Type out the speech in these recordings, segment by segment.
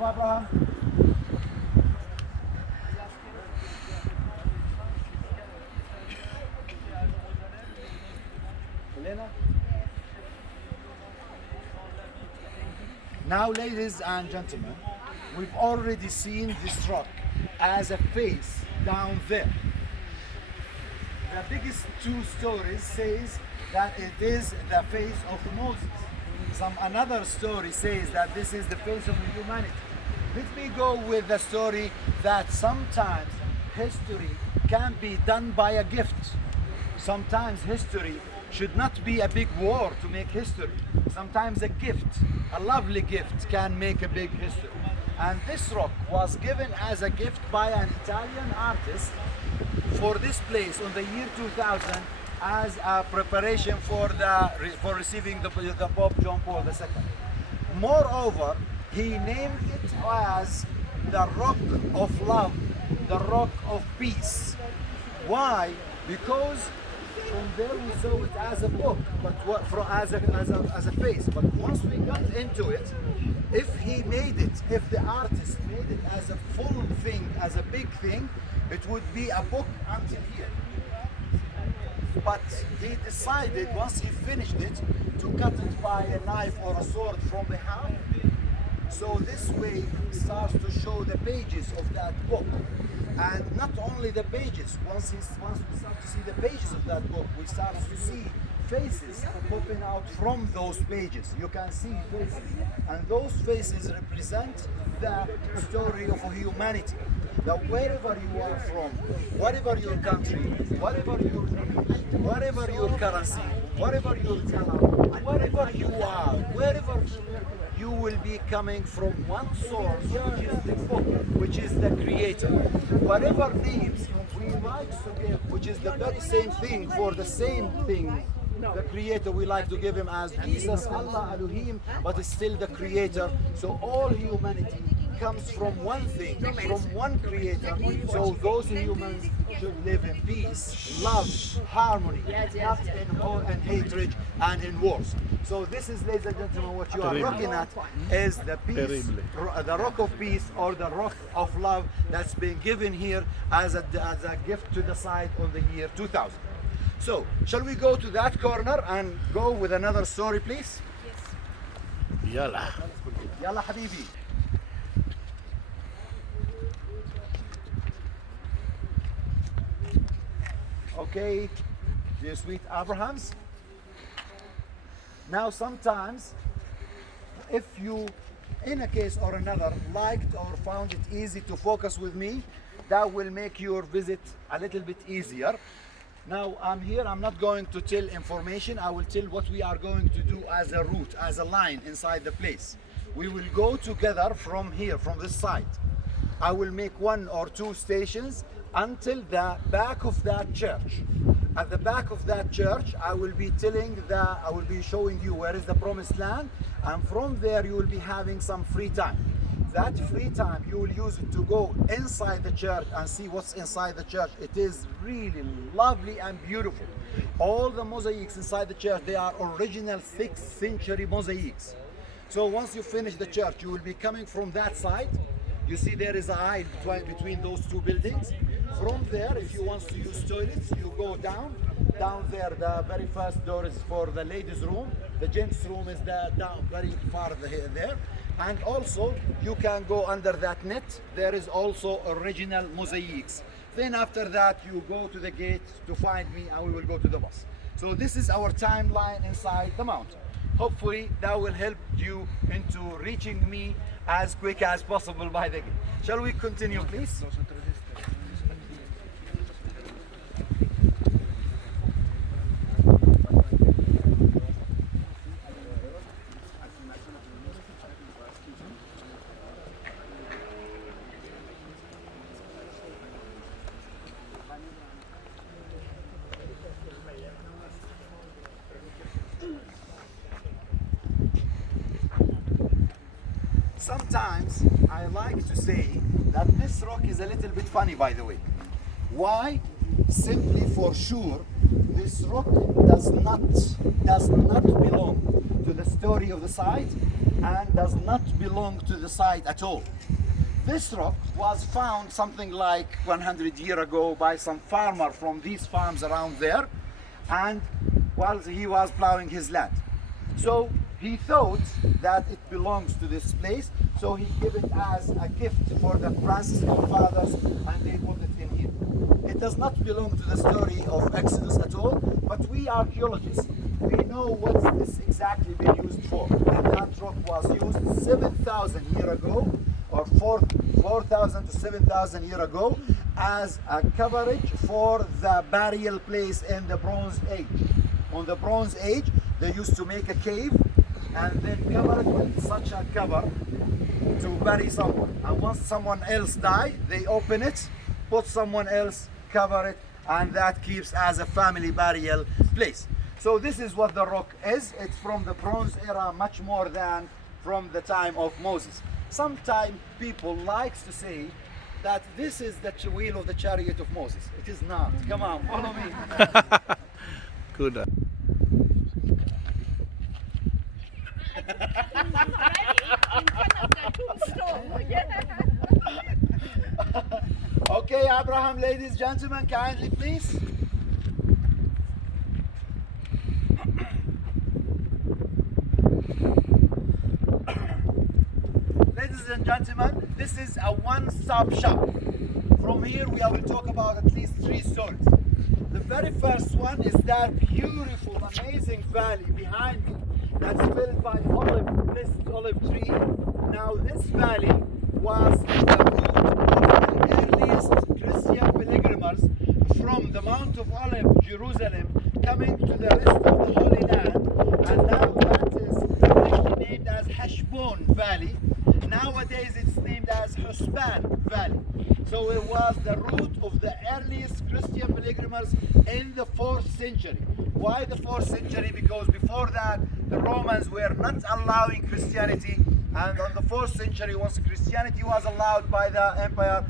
of Abraham. Elena? Now, ladies and gentlemen, we've already seen this rock as a face down there. The biggest two stories says that it is the face of Moses. Another story says that this is the face of humanity. Let me go with the story that sometimes history can be done by a gift. Sometimes history should not be a big war to make history. Sometimes a gift, a lovely gift, can make a big history. And this rock was given as a gift by an Italian artist for this place on the year 2000 as a preparation for receiving the Pope John Paul II. Moreover, he named it as the Rock of Love, the Rock of Peace. Why? Because from there we saw it as a book, but as a face. But once we got into it, if the artist made it as a full thing, as a big thing, it would be a book until here. But he decided, once he finished it, to cut it by a knife or a sword from the half. So this way starts to show the pages of that book. And not only the pages, once we start to see the pages of that book, we start to see faces popping out from those pages. You can see faces. And those faces represent the story of humanity. That wherever you are from, whatever your country, whatever your language, whatever your currency, whatever your color, wherever you are, wherever you will be coming from one source, which is the book, which is the creator. Whatever names we like to give, which is the very same thing for the same thing, the creator, we like to give him as Jesus, Allah, Elohim, but it's still the creator. So all humanity comes from one thing, from one creator. So those humans should live in peace, love, harmony, not in war and hatred and in wars. So this is, ladies and gentlemen, what you are looking at is the peace, the rock of peace, or the rock of love that's been given here as a gift to the site on the year 2000. So, shall we go to that corner and go with another story, please? Yes. Yalla. Yalla habibi. Okay, dear sweet Abrahams. Now sometimes, if you, in a case or another, liked or found it easy to focus with me, that will make your visit a little bit easier. Now I'm here, I'm not going to tell information, I will tell what we are going to do as a route, as a line inside the place. We will go together from here, from this side. I will make 1 or 2 stations until the back of that church. At the back of that church, I will be showing you where is the promised land, and from there you will be having some free time. That free time you will use it to go inside the church and see what's inside the church. It is really lovely and beautiful. All the mosaics inside the church, they are original 6th century mosaics. So once you finish the church, you will be coming from that side. You see there is an aisle between those 2 buildings. From there, if you want to use toilets, you go down. Down there, the very first door is for the ladies' room. The gents' room is down very far there. And also, you can go under that net. There is also original mosaics. Then after that, you go to the gate to find me, and we will go to the bus. So this is our timeline inside the mountain. Hopefully, that will help you into reaching me as quick as possible by the gate. Shall we continue, please? Sometimes I like to say that this rock is a little bit funny, by the way. Why? Simply for sure, this rock does not belong to to the story of the site and does not belong to the site at all. This rock was found something like 100 years ago by some farmer from these farms around there, and while he was plowing his land. So he thought that it belongs to this place, so he gave it as a gift for the Franciscan fathers, and they put it in here. It does not belong to the story of Exodus at all, but we archaeologists, we know what this exactly been used for. And that rock was used 7,000 years ago, or 4,000 to 7,000 years ago, as a coverage for the burial place in the Bronze Age. On the Bronze Age, they used to make a cave and then cover it with such a cover to bury someone. And once someone else died, they open it, put someone else, cover it, and that keeps as a family burial place. So this is what the rock is. It's from the Bronze era, much more than from the time of Moses. Sometimes people likes to say that this is the wheel of the chariot of Moses. It is not. Come on, follow me. Good. Okay, Abraham, ladies, gentlemen, kindly please. Ladies and gentlemen, this is a one-stop shop. From here we will talk about at least 3 stories. The very first one is that beautiful, amazing valley behind me that's filled by olive tree. Now this valley was the root of the earliest Christian pilgrims from the Mount of Olive, Jerusalem, coming to the rest of the Holy Land, and now that is officially named as Heshbon Valley. Nowadays it's named as Husban Valley. So it was the root of the earliest Christian pilgrims in the 4th century. Why the 4th century? Because before that the Romans were not allowing Christianity, and on the 4th century, once Christianity was allowed by the empire,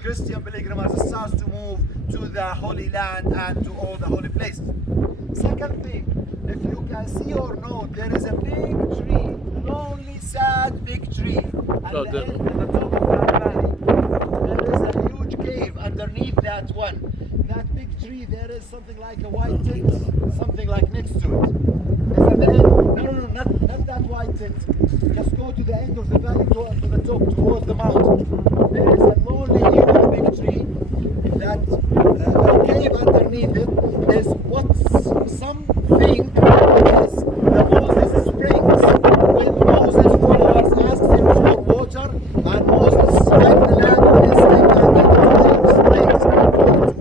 Christian pilgrims started to move to the Holy Land and to all the holy places. Second thing, if you can see or know, there is a big tree, lonely, sad big tree. At the top of that valley, there is a huge cave underneath that one. That big tree, there is something like a white tent, something like next to it. It's at the end. No, not that white tent. Just go to the end of the valley, to the top, towards the mountain. There is a lonely, huge big tree. That cave underneath it is what some think is the Moses Springs. When Moses' followers asked him for water, and Moses swept the land with his stick and got 12 springs for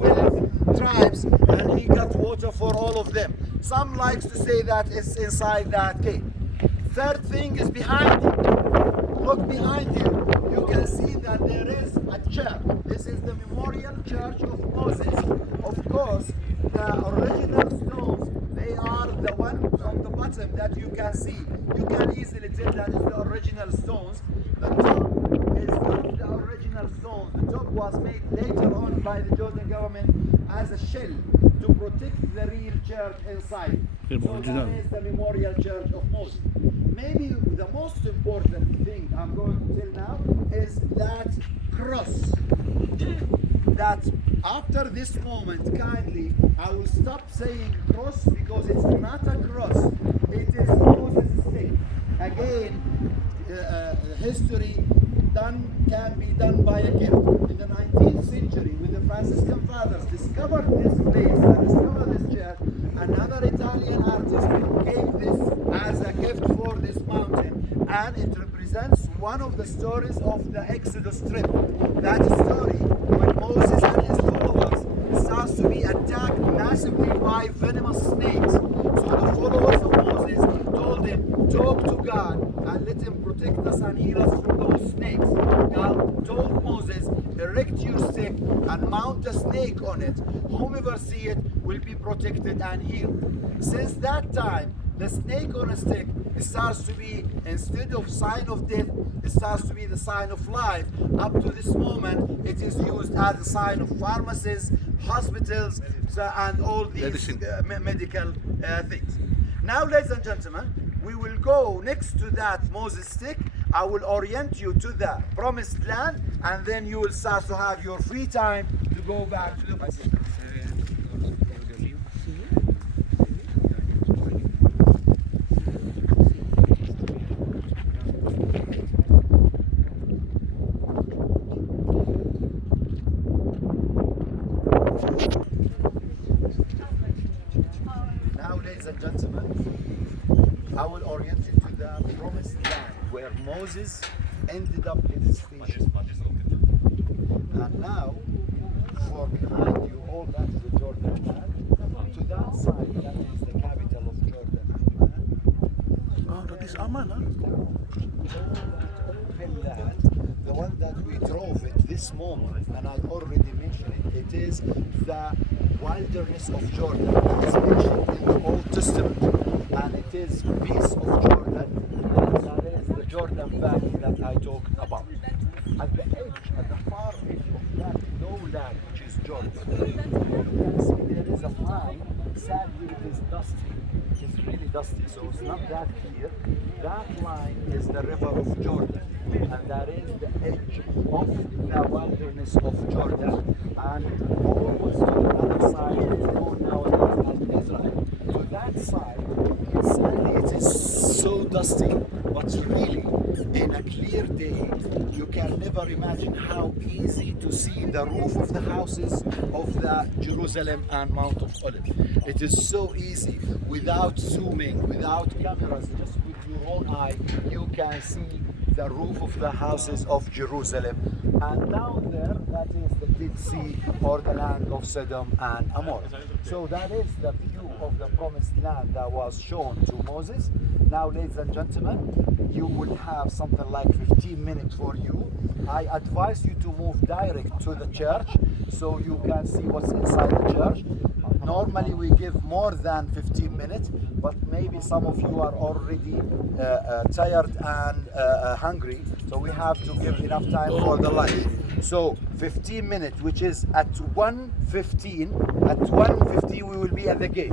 12 tribes, and he got water for all of them. Some likes to say that it's inside that cave. Third thing is behind you. Look behind you. You can see that there is a church. This is the memorial church of Moses. Of course, the original stones, they are the one on the bottom that you can see. You can easily tell that is the original stones. The top is not the original stones. The top was made later on by the Jordan government as a shell to protect the real church inside. So that is the memorial church of Moses. Maybe the most important thing I'm going to tell now is that cross. That after this moment, kindly, I will stop saying cross because it's not a cross. It is Moses' stick. Again, history can be done by a gift. In the 19th century, when the Franciscan fathers discovered this place and discovered this church, another Italian artist gave this as a gift for this mountain, and it represents one of the stories of the Exodus trip. That story, when Moses and his followers starts to be attacked massively by venomous snakes. So the followers of Moses told him, talk to God and let him protect us and heal us from those snakes. God told Moses, erect your stick and mount a snake on it. Whomever see it will be protected and healed. Since that time, the snake on a stick starts to be, instead of sign of death, it starts to be the sign of life. Up to this moment, it is used as a sign of pharmacies, hospitals, and all these medical things. Now, ladies and gentlemen, we will go next to that Moses stick. I will orient you to the promised land, and then you will start to have your free time to go back to the place. Now, ladies and gentlemen, I will orient you to the promised land where Moses ended up his station. And now, for behind you, all that is the Jordan land. To that side, that is the capital of Jordan. Oh, that is Amman, huh? Open land, the one that we drove at this moment, and I already mentioned it, it is the wilderness of Jordan. It is mentioned in the Old Testament, and it is piece of Jordan, and that is the Jordan Valley that I talked about. At the edge, at the far edge of that lowland, which is Jordan, you can see there is a line. Sadly, it is dusty. It's really dusty, so it's not that clear. That line is the river of Jordan, and that is the edge of the wilderness of Jordan. And almost to the other side is known nowadays as Israel. To that side, sadly, it is so dusty, but really, in a clear day, you can never imagine how easy to see the roof of the houses of the Jerusalem and Mount of Olives. It is so easy, without zooming, without cameras, just with your own eye, you can see the roof of the houses of Jerusalem. And down there, that is the Dead Sea, or the land of Sodom and Amorah. So that is the view of the promised land that was shown to Moses. Now, ladies and gentlemen, you will have something like 15 minutes for you. I advise you to move direct to the church so you can see what's inside the church. Normally we give more than 15 minutes, but maybe some of you are already tired and hungry, so we have to give enough time for the lunch. So 15 minutes, which is at 1:15. At 1:15 we will be at the gate.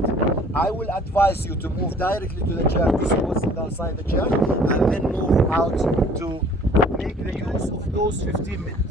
I will advise you to move directly to the church, to see what's inside the church, and then move out to make the use of those 15 minutes.